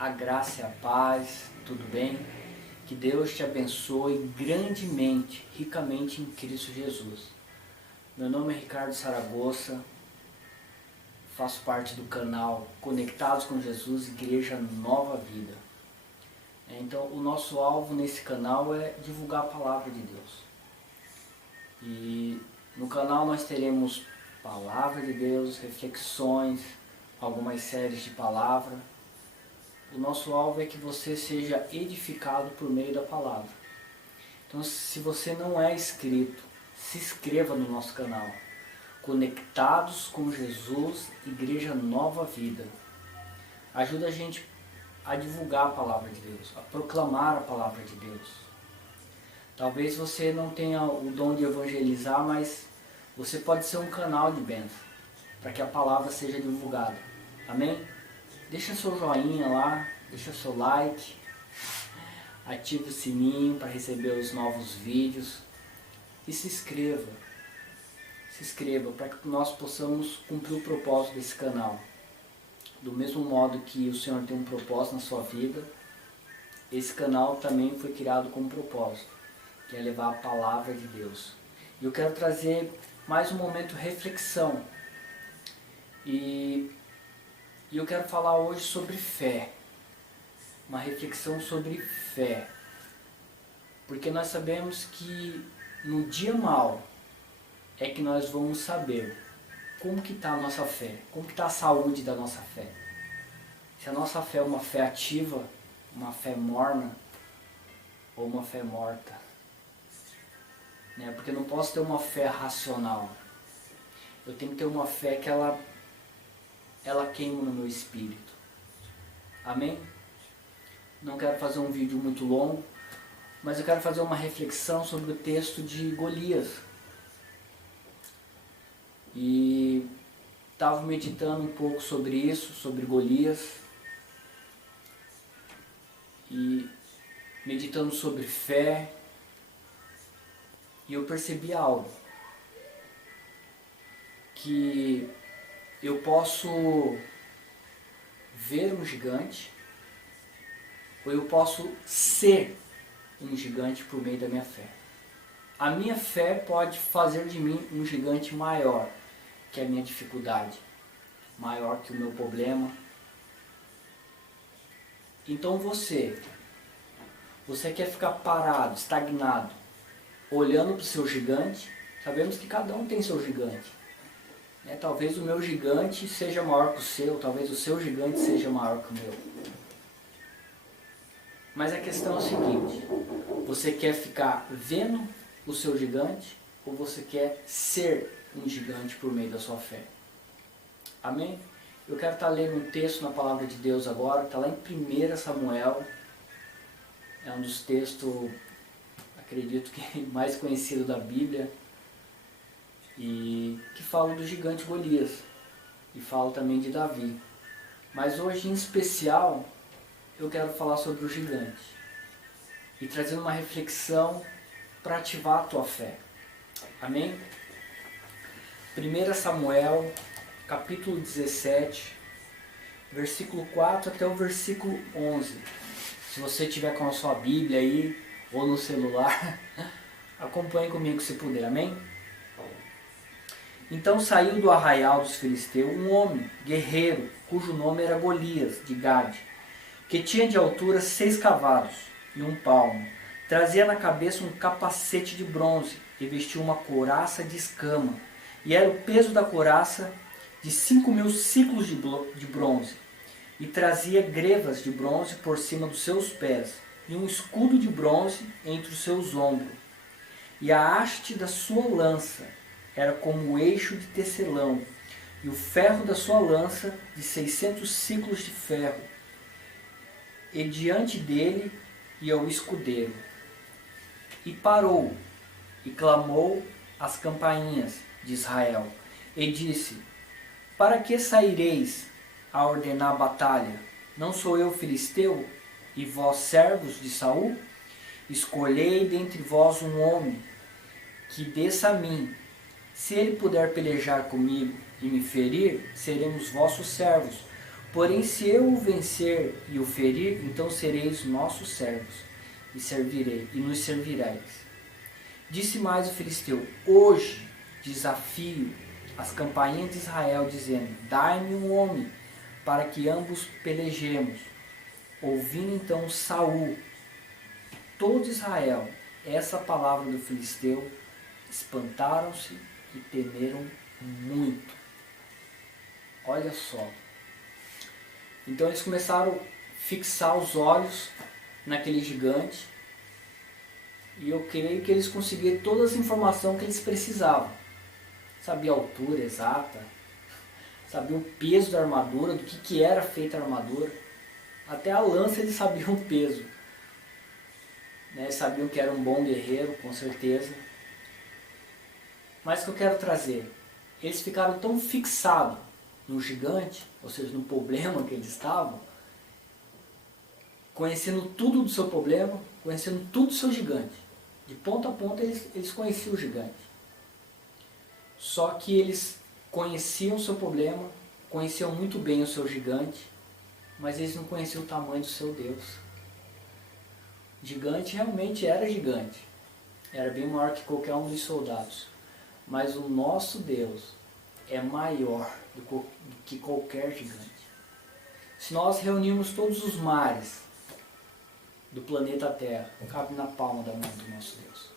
A graça e a paz, tudo bem? Que Deus te abençoe grandemente, ricamente em Cristo Jesus. Meu nome é Ricardo Saragossa, faço parte do canal Conectados com Jesus, Igreja Nova Vida. Então, o nosso alvo nesse canal é divulgar a Palavra de Deus. E no canal nós teremos Palavra de Deus, reflexões, algumas séries de palavra. O nosso alvo é que você seja edificado por meio da palavra. Então, se você não é inscrito, se inscreva no nosso canal. Conectados com Jesus, Igreja Nova Vida. Ajuda a gente a divulgar a palavra de Deus, a proclamar a palavra de Deus. Talvez você não tenha o dom de evangelizar, mas você pode ser um canal de bênção, para que a palavra seja divulgada. Amém? Deixa seu joinha lá, deixa seu like, ative o sininho para receber os novos vídeos e se inscreva. Se inscreva para que nós possamos cumprir o propósito desse canal. Do mesmo modo que o Senhor tem um propósito na sua vida, esse canal também foi criado com um propósito, que é levar a palavra de Deus. E eu quero trazer mais um momento de reflexão. E eu quero falar hoje sobre fé. Uma reflexão sobre fé. Porque nós sabemos que no dia mau é que nós vamos saber como que está a nossa fé, como que está a saúde da nossa fé. Se a nossa fé é uma fé ativa, uma fé morna ou uma fé morta. Porque eu não posso ter uma fé racional. Eu tenho que ter uma fé que ela queima no meu espírito. Amém? Não quero fazer um vídeo muito longo, mas eu quero fazer uma reflexão sobre o texto de Golias. E estava meditando um pouco sobre isso, sobre Golias. E meditando sobre fé. E eu percebi algo. Que eu posso ver um gigante, ou eu posso ser um gigante por meio da minha fé. A minha fé pode fazer de mim um gigante maior que a minha dificuldade, maior que o meu problema. Então você quer ficar parado, estagnado, olhando para o seu gigante? Sabemos que cada um tem seu gigante. Talvez o meu gigante seja maior que o seu, talvez o seu gigante seja maior que o meu. Mas a questão é o seguinte: você quer ficar vendo o seu gigante ou você quer ser um gigante por meio da sua fé? Amém? Eu quero estar lendo um texto na Palavra de Deus agora, está lá em 1 Samuel. É um dos textos, acredito que mais conhecido da Bíblia. E que fala do gigante Golias. E fala também de Davi. Mas hoje, em especial, eu quero falar sobre o gigante. E trazendo uma reflexão para ativar a tua fé. Amém? 1 Samuel, capítulo 17, versículo 4 até o versículo 11. Se você tiver com a sua Bíblia aí, ou no celular, acompanhe comigo se puder. Amém? Então saiu do arraial dos filisteus um homem, guerreiro, cujo nome era Golias, de Gade, que tinha de altura 6 cavalos e 1 palmo. Trazia na cabeça um capacete de bronze e vestia uma couraça de escama. E era o peso da couraça de 5.000 ciclos de bronze. E trazia grevas de bronze por cima dos seus pés e um escudo de bronze entre os seus ombros. E a haste da sua lança era como o eixo de tecelão, e o ferro da sua lança de 600 ciclos de ferro. E diante dele ia o escudeiro. E parou, e clamou às campainhas de Israel, e disse: Para que saireis a ordenar batalha? Não sou eu filisteu, e vós servos de Saul? Escolhei dentre vós um homem, que desça a mim. Se ele puder pelejar comigo e me ferir, seremos vossos servos. Porém, se eu o vencer e o ferir, então sereis nossos servos, e nos servireis. Disse mais o filisteu: hoje desafio as campainhas de Israel, dizendo: dai-me um homem, para que ambos pelejemos. Ouvindo então Saul, todo Israel, essa palavra do filisteu, espantaram-se e temeram muito. Olha só. Então eles começaram a fixar os olhos naquele gigante. E eu creio que eles conseguiram todas as informações que eles precisavam. Sabia a altura exata, sabia o peso da armadura, do que era feita a armadura. Até a lança eles sabiam o peso. Né? Sabiam que era um bom guerreiro, com certeza. Mas o que eu quero trazer? Eles ficaram tão fixados no gigante, ou seja, no problema que eles estavam, conhecendo tudo do seu problema, conhecendo tudo do seu gigante. De ponta a ponta eles conheciam o gigante. Só que eles conheciam o seu problema, conheciam muito bem o seu gigante, mas eles não conheciam o tamanho do seu Deus. O gigante realmente era gigante. Era bem maior que qualquer um dos soldados. Mas o nosso Deus é maior do que qualquer gigante. Se nós reunirmos todos os mares do planeta Terra, cabe na palma da mão do nosso Deus.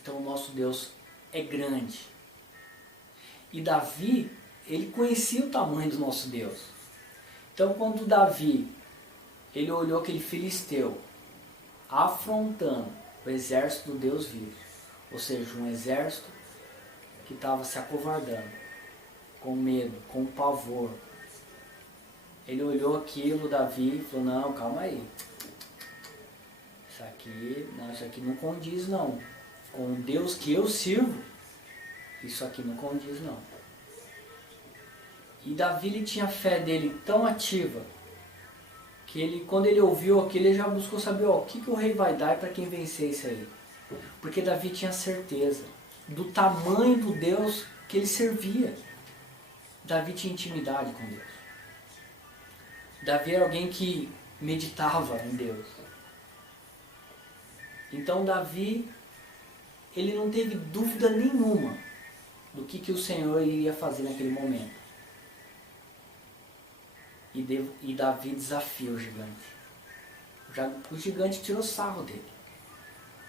Então o nosso Deus é grande. E Davi, ele conhecia o tamanho do nosso Deus. Então quando Davi, ele olhou aquele filisteu afrontando o exército do Deus vivo, ou seja, um exército que estava se acovardando, com medo, com pavor. Ele olhou aquilo, Davi, e falou: não, calma aí. Isso aqui não condiz não. Com o Deus que eu sirvo, isso aqui não condiz não. E Davi, ele tinha a fé dele tão ativa, que ele, quando ele ouviu aquilo, ele já buscou saber o que o rei vai dar para quem vencer isso aí. Porque Davi tinha certeza do tamanho do Deus que ele servia. Davi tinha intimidade com Deus. Davi era alguém que meditava em Deus. Então Davi, ele não teve dúvida nenhuma do que o Senhor iria fazer naquele momento. E Davi desafia o gigante. O gigante tirou sarro dele.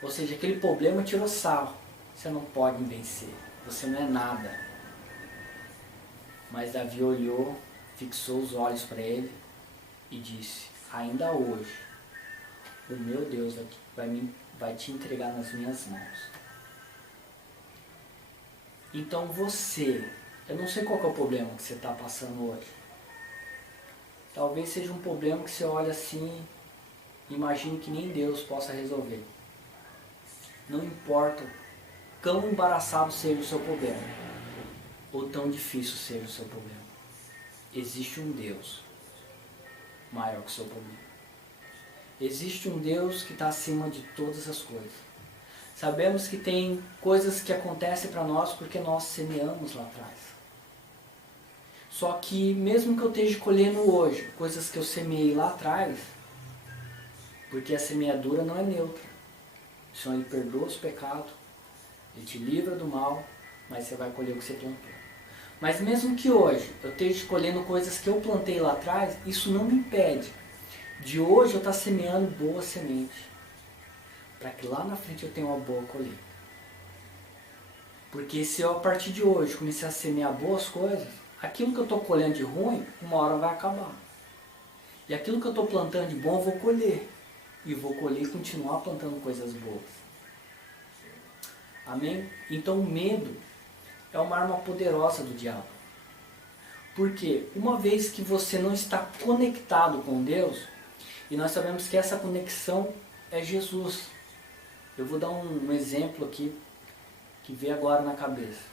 Ou seja, aquele problema tirou sarro. Você não pode me vencer. Você não é nada. Mas Davi olhou, fixou os olhos para ele e disse: ainda hoje, o meu Deus vai te entregar nas minhas mãos. Então você, eu não sei qual é o problema que você está passando hoje. Talvez seja um problema que você olha assim, imagine que nem Deus possa resolver. Não importa quão embaraçado seja o seu problema, ou tão difícil seja o seu problema. Existe um Deus maior que o seu problema. Existe um Deus que está acima de todas as coisas. Sabemos que tem coisas que acontecem para nós porque nós semeamos lá atrás. Só que mesmo que eu esteja colhendo hoje coisas que eu semeei lá atrás, porque a semeadura não é neutra. O Senhor, Ele perdoa os pecados, Ele te livra do mal, mas você vai colher o que você plantou. Mas mesmo que hoje eu esteja colhendo coisas que eu plantei lá atrás, isso não me impede de hoje eu estar semeando boa semente, para que lá na frente eu tenha uma boa colheita. Porque se eu a partir de hoje começar a semear boas coisas, aquilo que eu estou colhendo de ruim, uma hora vai acabar. E aquilo que eu estou plantando de bom, eu vou colher. E vou colher e continuar plantando coisas boas. Amém? Então o medo é uma arma poderosa do diabo. Porque uma vez que você não está conectado com Deus, e nós sabemos que essa conexão é Jesus. Eu vou dar um exemplo aqui que veio agora na cabeça.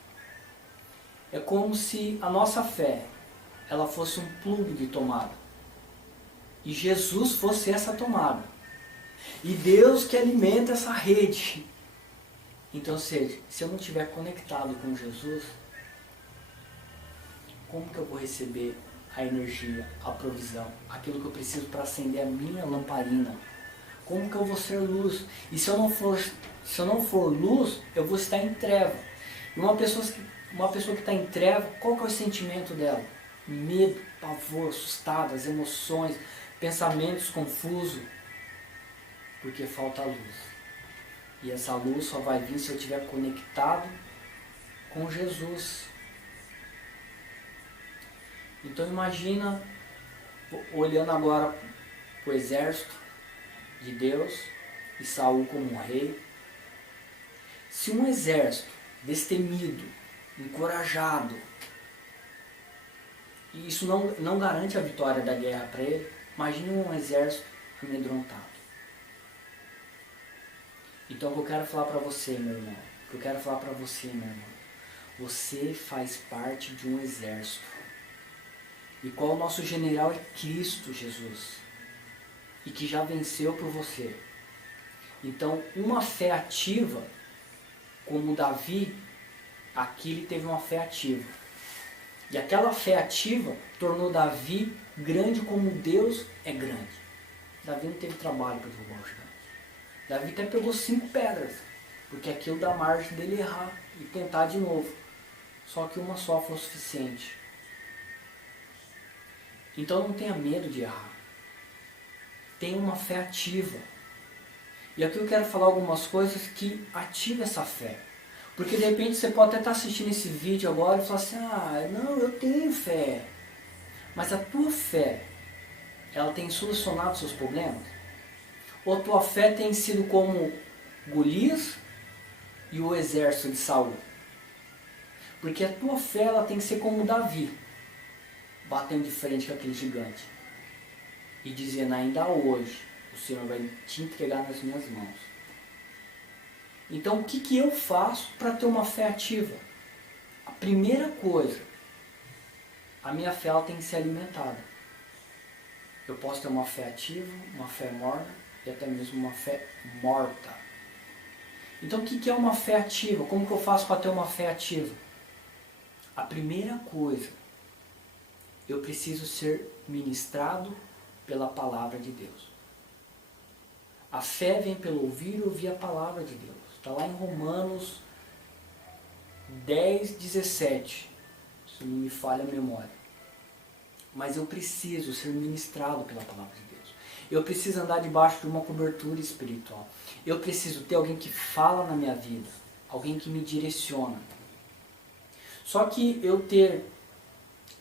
É como se a nossa fé ela fosse um plugue de tomada. E Jesus fosse essa tomada. E Deus que alimenta essa rede. Então, ou seja, se eu não estiver conectado com Jesus, como que eu vou receber a energia, a provisão, aquilo que eu preciso para acender a minha lamparina. Como que eu vou ser luz? E se eu não for luz, eu vou estar em treva. E uma pessoa que está em treva, qual que é o sentimento dela? Medo, pavor, assustada, as emoções, pensamentos confusos, porque falta luz. E essa luz só vai vir se eu estiver conectado com Jesus. Então imagina, olhando agora para o exército de Deus e Saul como um rei. Se um exército destemido, encorajado, e isso não garante a vitória da guerra para ele, imagine um exército amedrontado. Então o que eu quero falar para você, meu irmão, você faz parte de um exército. E qual o nosso general é Cristo Jesus. E que já venceu por você. Então, uma fé ativa, como Davi, aqui ele teve uma fé ativa. E aquela fé ativa tornou Davi grande como Deus é grande. Davi não teve trabalho para derrubar o gigante. Davi até pegou 5 pedras, porque aquilo dá margem dele errar e tentar de novo. Só que uma só foi o suficiente. Então não tenha medo de errar. Tenha uma fé ativa. E aqui eu quero falar algumas coisas que ativam essa fé. Porque de repente você pode até estar assistindo esse vídeo agora e falar assim, não, eu tenho fé. Mas a tua fé, ela tem solucionado seus problemas? Ou a tua fé tem sido como Golias e o exército de Saul? Porque a tua fé, ela tem que ser como Davi, batendo de frente com aquele gigante e dizendo, ainda hoje o Senhor vai te entregar nas minhas mãos. Então o que eu faço para ter uma fé ativa? A primeira coisa, a minha fé, ela tem que ser alimentada. Eu posso ter uma fé ativa, uma fé morna e até mesmo uma fé morta. Então o que é uma fé ativa? Como que eu faço para ter uma fé ativa? A primeira coisa, eu preciso ser ministrado pela palavra de Deus. A fé vem pelo ouvir e ouvir a palavra de Deus. Está lá em Romanos 10, 17, se não me falha a memória. Mas eu preciso ser ministrado pela palavra de Deus. Eu preciso andar debaixo de uma cobertura espiritual. Eu preciso ter alguém que fala na minha vida, alguém que me direciona. Só que eu ter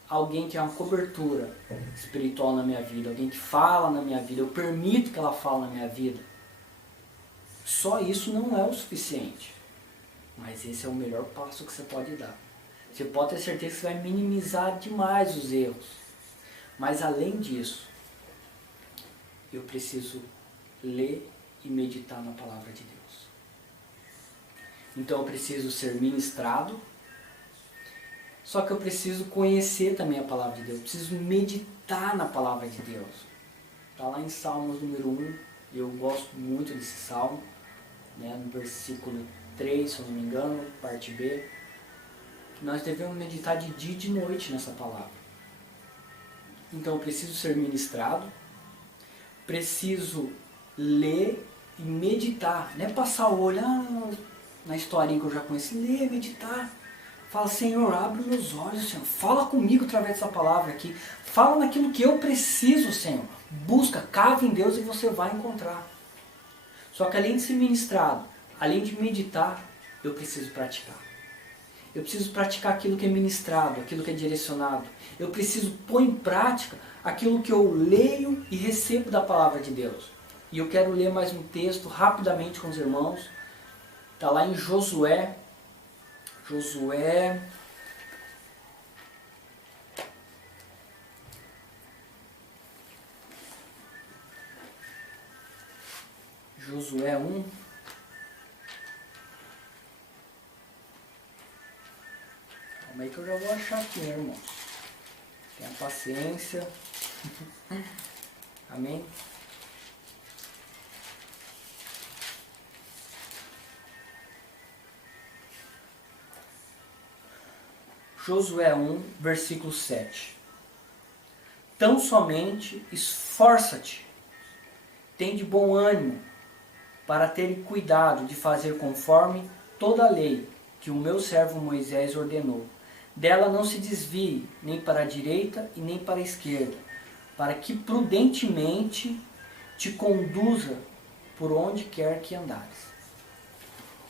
alguém que é uma cobertura espiritual na minha vida, alguém que fala na minha vida, eu permito que ela fale na minha vida, só isso não é o suficiente. Mas esse é o melhor passo que você pode dar. Você pode ter certeza que você vai minimizar demais os erros. Mas além disso, eu preciso ler e meditar na palavra de Deus. Então eu preciso ser ministrado. Só que eu preciso conhecer também a palavra de Deus. Eu preciso meditar na palavra de Deus. Está lá em Salmos número 1. Eu gosto muito desse salmo. No versículo 3, se eu não me engano, parte B. Nós devemos meditar de dia e de noite nessa palavra. Então eu preciso ser ministrado. Preciso ler e meditar. Não é passar o olho na historinha que eu já conheci. Ler, meditar. Fala, Senhor, abre meus olhos, Senhor. Fala comigo através dessa palavra aqui. Fala naquilo que eu preciso, Senhor. Busca, cava em Deus e você vai encontrar. Só que além de ser ministrado, além de meditar, eu preciso praticar. Eu preciso praticar aquilo que é ministrado, aquilo que é direcionado. Eu preciso pôr em prática aquilo que eu leio e recebo da palavra de Deus. E eu quero ler mais um texto rapidamente com os irmãos. Está lá em Josué. Josué 1. Calma aí que eu já vou achar aqui, irmãos. Tenha paciência. Amém? Josué 1, versículo 7. Tão somente esforça-te, tem de bom ânimo, para ter cuidado de fazer conforme toda a lei que o meu servo Moisés ordenou. Dela não se desvie, nem para a direita e nem para a esquerda, para que prudentemente te conduza por onde quer que andares.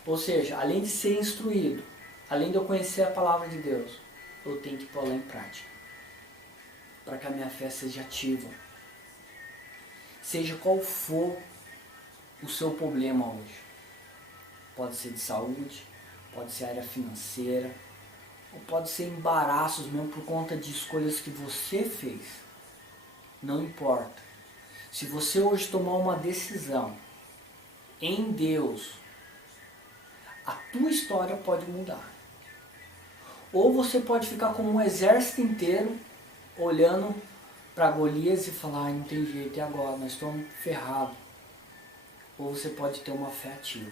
Ou seja, além de ser instruído, além de eu conhecer a palavra de Deus, eu tenho que pô-la em prática, para que a minha fé seja ativa. Seja qual for o seu problema hoje. Pode ser de saúde, pode ser área financeira, ou pode ser embaraços mesmo por conta de escolhas que você fez. Não importa. Se você hoje tomar uma decisão em Deus, a tua história pode mudar. Ou você pode ficar como um exército inteiro olhando para Golias e falar, não tem jeito, e agora? Nós estamos ferrados. Ou você pode ter uma fé ativa,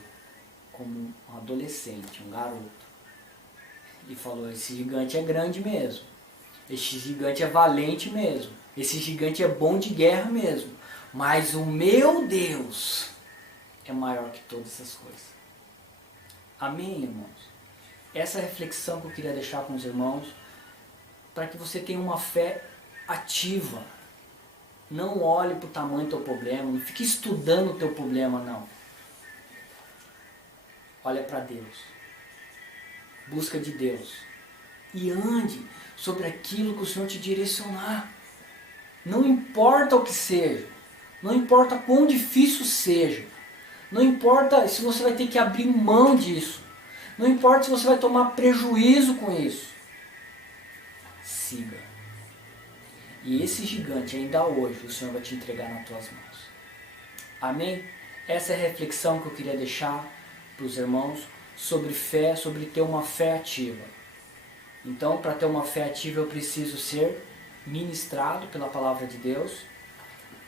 como um adolescente, um garoto. E falou, esse gigante é grande mesmo. Esse gigante é valente mesmo. Esse gigante é bom de guerra mesmo. Mas o meu Deus é maior que todas essas coisas. Amém, irmãos? Essa é a reflexão que eu queria deixar com os irmãos, para que você tenha uma fé ativa. Não olhe para o tamanho do teu problema, não fique estudando o teu problema, não. Olha para Deus. Busca de Deus. E ande sobre aquilo que o Senhor te direcionar. Não importa o que seja. Não importa quão difícil seja. Não importa se você vai ter que abrir mão disso. Não importa se você vai tomar prejuízo com isso. Siga. E esse gigante, ainda hoje, o Senhor vai te entregar nas tuas mãos. Amém? Essa é a reflexão que eu queria deixar para os irmãos sobre fé, sobre ter uma fé ativa. Então, para ter uma fé ativa, eu preciso ser ministrado pela palavra de Deus,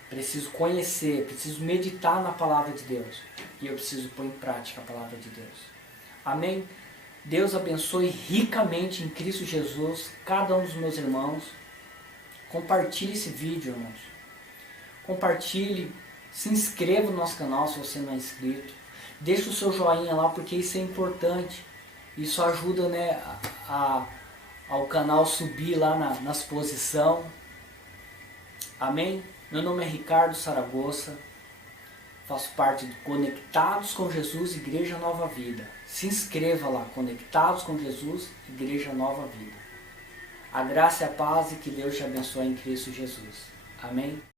preciso conhecer, preciso meditar na palavra de Deus, e eu preciso pôr em prática a palavra de Deus. Amém? Deus abençoe ricamente em Cristo Jesus cada um dos meus irmãos. Compartilhe esse vídeo, irmãos. Compartilhe, se inscreva no nosso canal se você não é inscrito. Deixe o seu joinha lá, porque isso é importante. Isso ajuda, né, ao canal subir lá nas posições. Amém? Meu nome é Ricardo Saragossa. Faço parte do Conectados com Jesus, Igreja Nova Vida. Se inscreva lá, Conectados com Jesus, Igreja Nova Vida. A graça e a paz e que Deus te abençoe em Cristo Jesus. Amém?